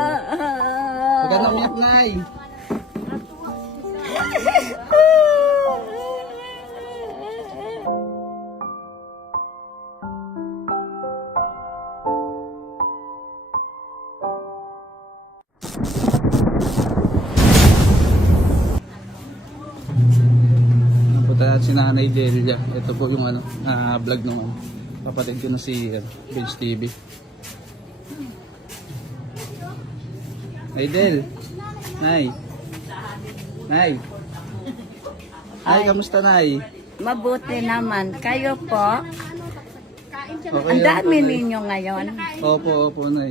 Huwag ka na umiyak, Nay. Napunta natin si Nanay Delia. Ito po yung vlog ng kapatid ko na si Bench TV. Nay Del. Nay. Nay. Nay, kamusta Nay? Mabuti naman. Kayo po? Okay Ang lang po, dami Nay. ninyo ngayon. Opo, Nay.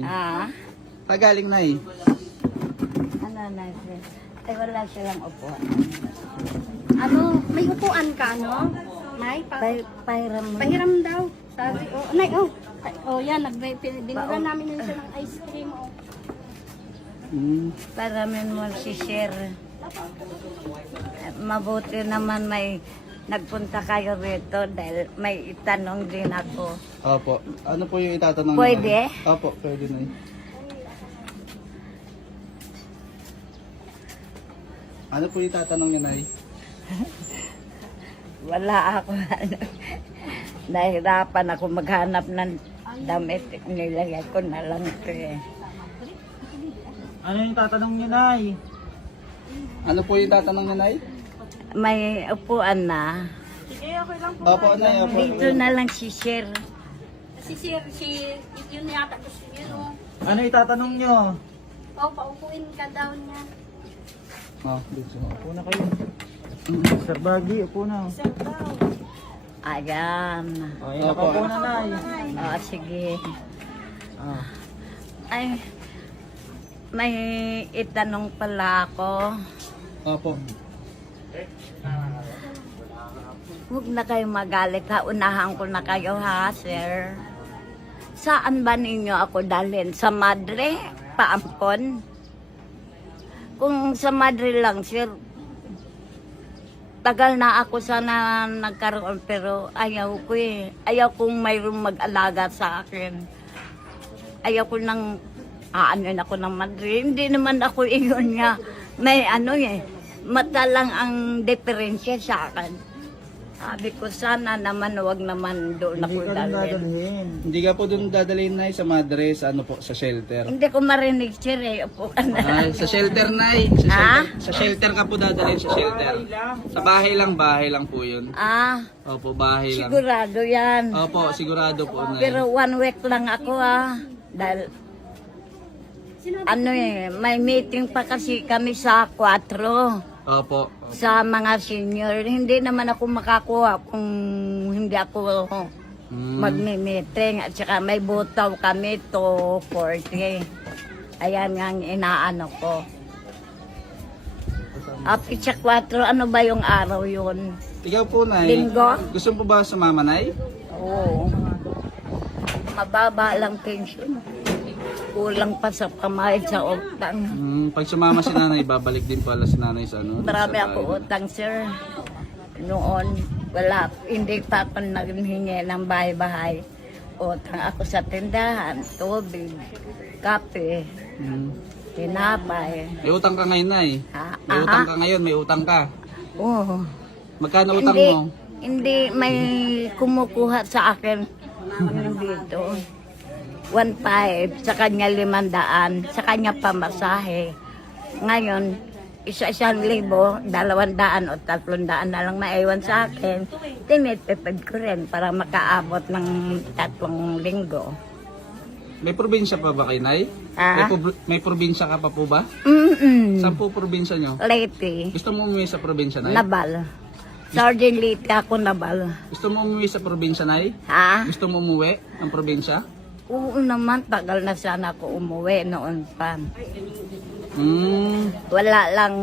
Pagaling Nay. Ano na? Ay, wala silang upuan. Ano, may upuan ka, ano? May, Pairam mo. pahiram daw. Sabi, oh, nay, oh. Oh, yan, binigyan namin yun siya ng ice cream, oh. Paramin mo si Sir. Mabuti naman may nagpunta kayo rito dahil may itanong din ako. Opo. Ano po yung itatanong niyo, Pwede? Nay? Opo, pwede Nay. Ano po yung itatanong niyo, Nay? Wala ako. Nahirapan ako maghanap ng damit. Nilagay ko na lang ito eh. Ano yung tatanong niyo, Nay? Ano po yung tatanong niyo, Nay? May upuan na. Sige, okay lang po. Opo, Nay. Opo. Dito na lang si Sir. Si Sir, yun yata gusto niya, no? Ano yung tatanong niyo? Oh, paupuin ka daw niya. Oh, dito. Upo na kayo. Sir Baggy, upo na. Sir daw. Ayan. Ay, nakaupo na na. Sige. Ah. Ay, may itanong pala ako. Opo. Huwag na kayo magalit ha. Unahan ko na kayo ha, Sir. Saan ba ninyo ako dalhin? Sa Madre? Paampon? Kung sa Madre lang, Sir, tagal na ako sana nagkaroon pero ayaw ko eh. Ayaw kong mayroong mag-alaga sa akin. Ayaw ko nang aanin ako ng Madre. Hindi naman ako iyon nga. May mata lang ang diferensya sa akin. Sabi ko sana naman wag naman doon ako Hindi ka rin dalhin. dadalhin. Hindi ka po doon dadalhin, Nay, sa Madre, sa sa shelter. Hindi ko marinig, Sir eh. Upo ka na. Ay, sa shelter, Nay. Sa shelter ka po dadalhin, sa shelter. Sa bahay lang po yun. Opo, bahay lang. Sigurado yan. Opo, sigurado po, Nay. Pero 1 week lang ako dahil may meeting pa kasi kami sa 4 Opo. sa mga senior. Hindi naman ako makakuha kung hindi ako magmi-meeting. At saka may butaw kami to 40. Ayan nga ang inaano ko. Apit sa 4, ano ba yung araw yun? Ikaw po, Nay. Linggo? Gusto mo ba sumama, Nay? Oo. Mababa lang pension. Kulang pa sa pamahid sa utang. Pag sumama si Nanay, babalik din pala si Nanay sa Marami sa ako bahay. utang, Sir. Noon, hindi pa ako naghingi ng bahay-bahay. Utang ako sa tindahan, tubig, kape, tinapay. May utang ka ngayon, Nay. May Aha. utang ka ngayon, may utang ka. Oo. Magkano utang Hindi, mo? hindi may kumukuha sa akin dito. 1,500, sa kanya 500, sa kanya pamasahe. Ngayon, 1,000, 200 o 300 na lang maiwan sa akin. Tinitipid ko rin para makaabot ng 3 linggo. May probinsya pa ba kayo, Nay? May probinsya ka pa po ba? Saan po probinsya nyo? Leyte, Gusto mo umuwi sa probinsya, Nay? Nabal. Sergeant Leyte ako, Nabal. Gusto mo umuwi sa probinsya, Nay? Ha? Gusto mo umuwi ng probinsya? Oo naman, tagal na sana ako umuwi noon pa. Wala lang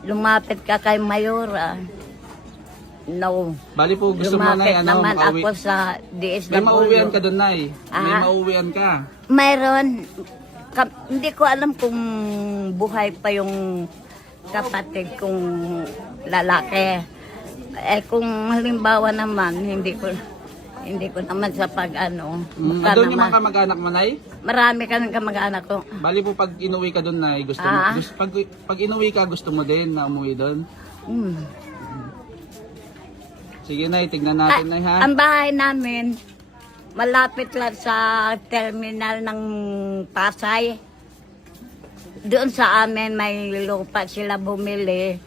lumapit ka kay Mayora. No. Bali po, gusto mo, Nay, Lumapit naman makauwi. ako sa DSW. May mauwian ka doon, Nay. May Ah. mauwian ka. Mayroon. Hindi ko alam kung buhay pa yung kapatid kong lalaki. Kung halimbawa naman, Hindi ko naman sa pag-ano. baka Doon yung naman- mga kamag-anak mo, Nay? Marami ka ng kamag-anak ko. Bali po pag inuwi ka doon, Nay, gusto mo, Ah. pag inuwi ka, gusto mo din na umuwi doon? Mm. Sige, Nay, tignan natin, Nay, ha? Ang bahay namin, malapit lang sa terminal ng Pasay. Doon sa amin may lupa sila bumili.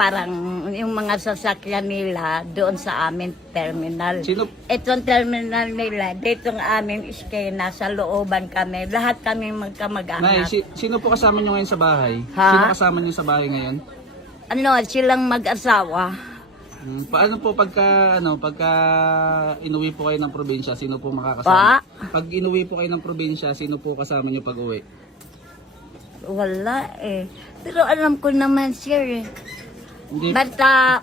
Parang yung mga sasakyan nila doon sa amin terminal. Sino, Itong terminal nila, dito ng aming iskena, sa looban kami. Lahat kami Nay, magkamag-anak. sino po kasama nyo ngayon sa bahay? Ha? Sino kasama nyo sa bahay ngayon? Ano, silang mag-asawa. Paano po pagka inuwi po kayo ng probinsya, sino po Pa? makakasama? Pag inuwi po kayo ng probinsya, sino po kasama nyo pag uwi? Wala eh. Pero alam ko naman, sir eh. Hindi, Basta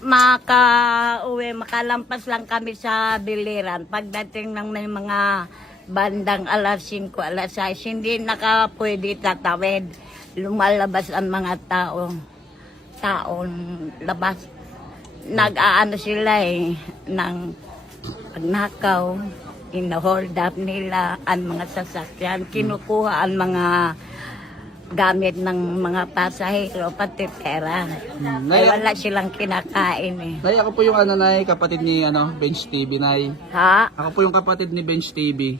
maka-uwi, makalampas lang kami sa biliran. Pagdating ng may mga bandang alas 5, alas 6, hindi pwede tatawid. Lumalabas ang mga taong labas. Nag-aano sila eh, ng pagnakaw, ina-hold up nila ang mga sasakyan, kinukuha ang mga gamit ng mga pasahero, pati pera. Ay Nay, wala silang kinakain eh. Nay, ako po yung Nay, kapatid ni Bench TV, Nay. Ha? Ako po yung kapatid ni Bench TV.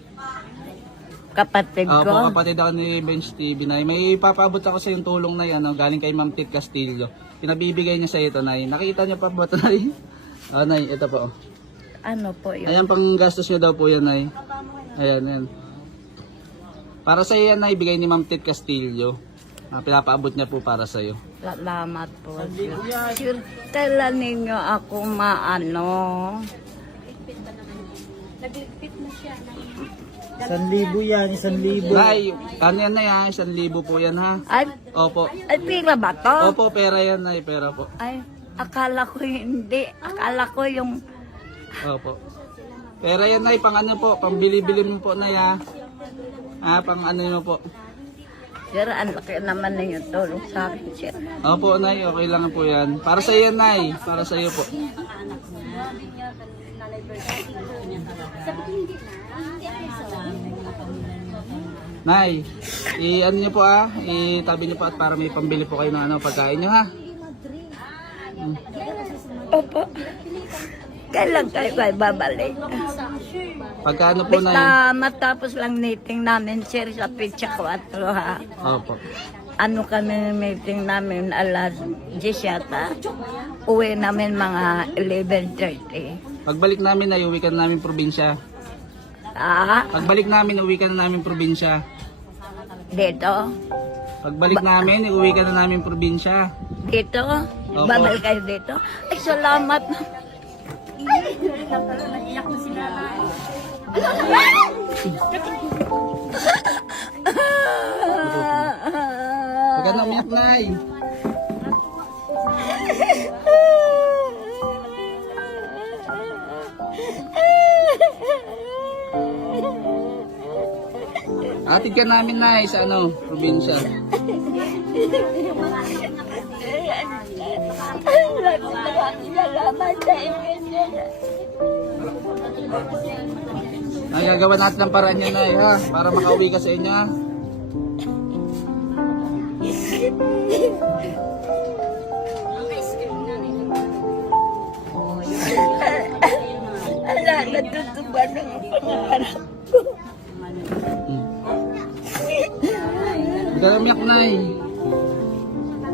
Kapatid Opo, ko? kapatid ako ni Bench TV, Nay. May ipapaabot ako sa yung tulong, Nay, galing kay Ma'am Tit Castillo. Pinabibigay niya sa ito, Nay. Nakita niyo pa ba ito, Nay? Nay, ito po. Ano po yun? Ayan, pang gastos niya daw po yan, Nay. Ayan, ayan. Para sa iyo yan, Nay, bigay ni Ma'am Tit Castillo. Pinapaabot niya po para sa iyo. Salamat po. Sir, kailan ninyo ako maano? Nagligpit na siya. 1,000 yan, 1,000. Nay, ano yan, Nay, ha? 1,000 po yan, ha? Ay, Opo. ay pira ba to? Opo, pera yan, Nay, pera po. Ay, akala ko hindi. Akala ko yung... Opo. Pera yan, Nay, pang ano po, pang bili-bili mo po, Nay, ha? Pang ano mo po. Sir, ang laki naman na yung tulong sa akin, sir. Opo, Nay, okay lang po yan. Para sa iyo, Nay, para sa iyo po. Nay, ano niyo po itabi niyo po at para may pambili po kayo ng pagkain niyo, ha? Opo. Kailan kayo babalik? Pagka ano po, Nay? Basta matapos lang meeting namin, sir, sa Pizza 4, ha? Opo. Ano kami meeting namin alas 10 yata. Uwi namin mga 11:30. Pagbalik namin, Nay, uwi ka na namin probinsya. Pagbalik namin, uwi ka na namin probinsya. Dito? Pagbalik namin, uwi ka na namin probinsya. Dito? Opo. Babalik kayo dito? Ay, salamat. Naiyak na si nanay. Huwag ka na umiyak, Nay. Atid ka namin, Nay, sa probinsya. Salamat sa inyo. Nay, gagawa natin ng paraan niya, Nay, ha? Para makauwi ka sa inyo, ha? Ala, natutuban ng pangarap ko. Huwag ka na umiyak, Nay.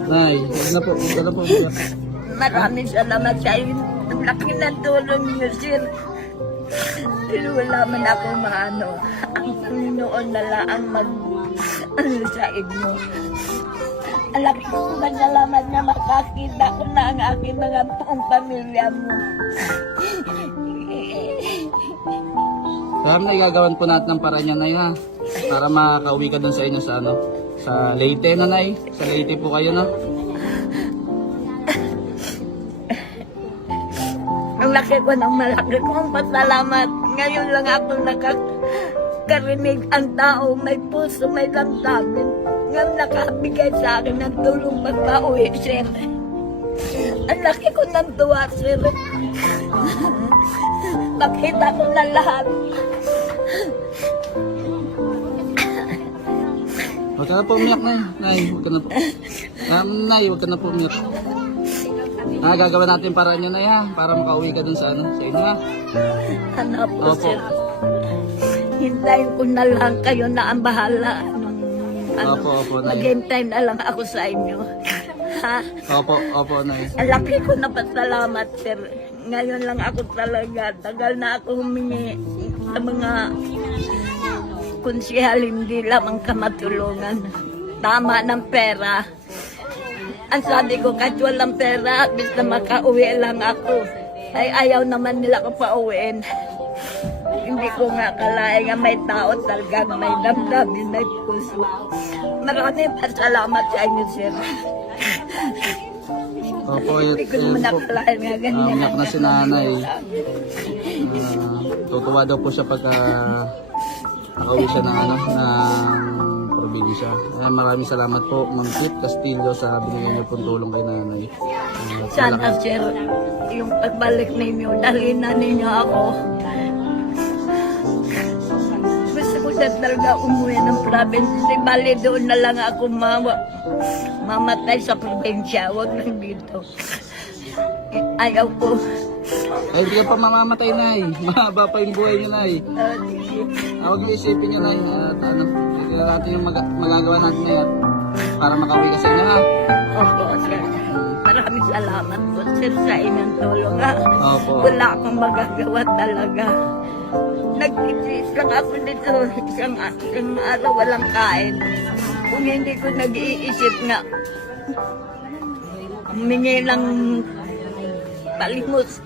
Nay, huwag na po, huwag ka na po umiyak. Maraming salamat sa inyo. Ang laki ng tulong niyo, sir. Pero wala man ako maano. Ang Panginoon na lang sa inyo. Ang laki kong masalamat na makakita ko na ang aking mga buong pamilya mo. Kaya Nay, gagawan po natin ng paraan niya, Nay, ha? Para makauwi ka dun sa inyo sa sa Leyte na, Nay. Sa Leyte po kayo, no? Ang laki ko ng malaki kong pasalamat. Ngayon lang ako nakakarinig ang tao, may puso, may damdamin. Ngayon nakabigay sa akin ng tulong pagpauwi, sir. Ang laki ko ng tuwa, sir. Nakita ko na lahat. Huwag ka na po umiyak, Nay. Nay, huwag ka na po. Nay, huwag ka na po umiyak. Gagawa natin paraan nyo, Nay, ha? Para makauwi ka dun sa ano, sa inyo, ha? Ano po, Opo. sir? Hintayin ko na lang kayo na ang bahala. Opo, Nay. Maghintay na lang ako sa inyo. Ha? Opo, Nay. Ang laki ko na pasalamat, sir. Ngayon lang ako talaga. Tagal na ako humingi sa mga konsehal, hindi lamang kamatulungan. Tama ng pera. Ang sabi ko, kahit walang pera, at least na makauwi lang ako. Ay ayaw naman nila ko pauwiin. Hindi ko nga kalain nga may tao talagang may damdamin, may puso. Maraming pasalamat sa inyo, sir. Opo, Hindi ko naman nakalain nga ganyan. umiyak na si Nanay. Tutuwa daw po siya pagka nakauwi siya ng, ano, ng probinsya. Maraming salamat po, Ma'am Kit Castillo, sa binigyan niyo pong tulong kay Nanay. Sana, sir, yung pagbalik ninyo, dalhin na ninyo ako. Gusto ko na talaga umuwi ng province. Bali doon na lang ako mamatay sa probinsya. Huwag lang dito. Ayaw ko. Ay, hindi ka pa mamamatay, Nay. Mahaba pa yung buhay niyo, Nay. Huwag niyo isipin niyo, Nay. At ano, tignan natin yung magagawa natin ngayon para makauwi ka sa inyo, ha? Opo, sir. Maraming salamat po, sir, sa inyong tulong, ha? Opo. Wala akong magagawa talaga. Nag-iis lang ako dito. Isang araw walang kain. Kung hindi ko nag-iisip nga, humingi ng palimos.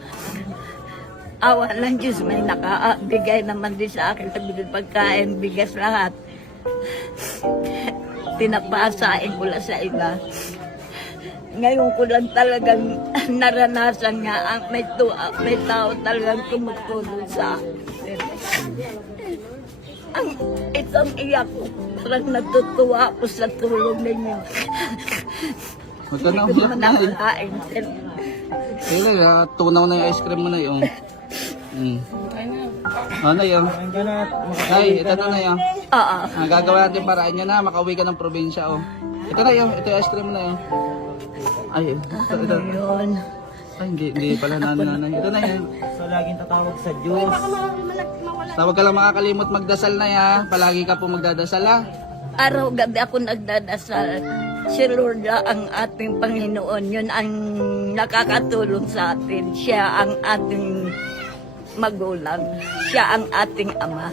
Awa ng Diyos, may nakabigay naman din sa akin sa pagkain, bigas lahat. Pinapasain ko lang sa iba. Ngayon ko lang talagang naranasan nga ang may tao talagang tumutulong sa akin. Ang itong iyak ko, parang natutuwa ako sa tulong ninyo. Huwag ka na Hindi ko umiyak, naman Nay. nakalain, sir. Sige, tunaw na yung ice cream mo, Nay. Oh. Nay, oh. Kain ka na at Nay, ito na, Nay. Oh. Oo. Gagawa natin paraan niya na makauwi ka ng probinsya, oh. Ito na, oh. Ito yung ice cream mo, Nay. Oh. Ay, ito. Yun. Ay, hindi pala nanay. Ito na yan. So, laging tatawag sa Diyos. Mawala. Tawag ka lang makakalimot magdasal na ya. Palagi ka po magdadasal, ha? Araw-gabi ako nagdadasal. Si Lord ang ating Panginoon. Yun ang nakakatulong sa atin. Siya ang ating magulang. Siya ang ating ama.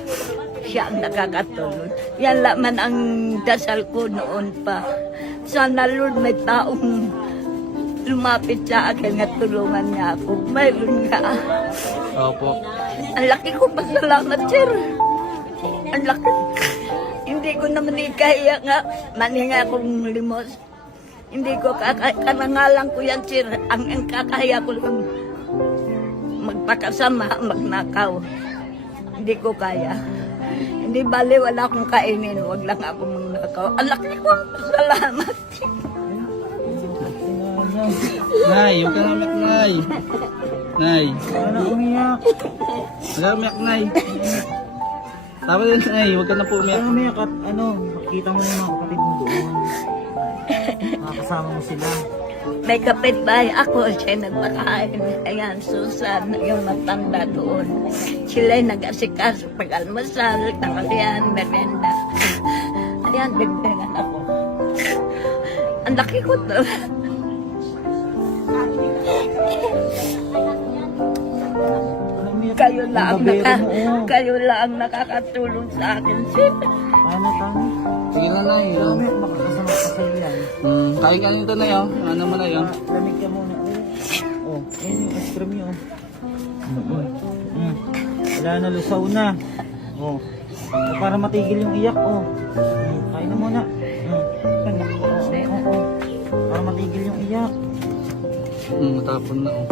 Siya ang nakakatulong. Yan laman ang dasal ko noon pa. Sana Lord may taong lumapit sa akin at tulungan niya ako. Mayroon nga. Opo. Ang laki ko pasalamat, sir. Ang laki. Hindi ko naman ikaya nga. Maninga akong limos. Hindi ko karangalan ko yan, sir. Ang kakaya ko lang magpakasama, magnakaw. Hindi ko kaya. Hindi bali, wala akong kainin. Huwag lang ako magnakaw. Ang laki ko pasalamat. Nay, huwag ka na umiyak, Nay. Nay. Huwag ka na umiyak. Huwag ka na umiyak, Nay. Tama din, Nay. Huwag ka na po Huwag ka umiyak. na umiyak at ano, makikita mo na yung mga kapatid mo doon. Makakasama mo sila. May kapitbahay ako, siya nagpakain. Ayan, Susan, yung matanda doon. Sila'y nag-asikaso pag-almasal, tanghalian, merenda. Ayan, bigbengan ako. Ang laki ko to. Kayo lang, kayo lang nakakatulong sa akin, sir. Paano, Tani? Sige na, Nay. Oh. Dami, makakasama ka sa ilan. Kain ka nito, Nay. Oh. Ano mo, Nay? Oh. Lamig ka muna. Oh, ayun yung ice cream niyo. Wala na, lusaw na. Oh. Para matigil yung iyak, oh. Kain na muna. Para matigil yung iyak. Matapon na, oh.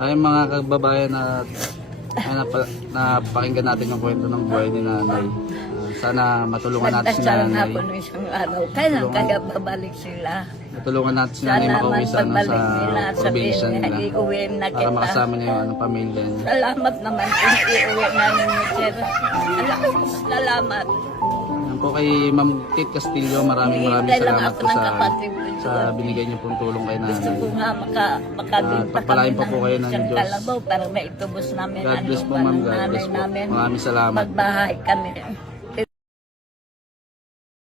Ay, mga kababayan na napakinggan natin yung kwento ng buhay ni Nanay. sana matulungan natin si Nagdasal nga nanay. po nung isang araw. Kailan kaya babalik sila? Matulungan natin si nanay Sana makauwi man sa, ano, pagbalik sa nila, probinsya sabihin nila. niya, iuwi na Para kita. makasama niya yung anong pamilya niya. Salamat naman kung iuwi namin ni Sir. Salamat. Yan po kay Ma'am Kate Castillo, maraming Hihintay lang salamat ako po ng sa kapatid ko sa doon. binigay niyo pong tulong kay Gusto nanay. ko nga makabinta pagpalain kami pa po kayo ng isang Diyos. kalabaw para maitubos namin God ang bless po, lupa ma'am. ng God nanay bless po. namin. Maraming salamat. Magbahay kami.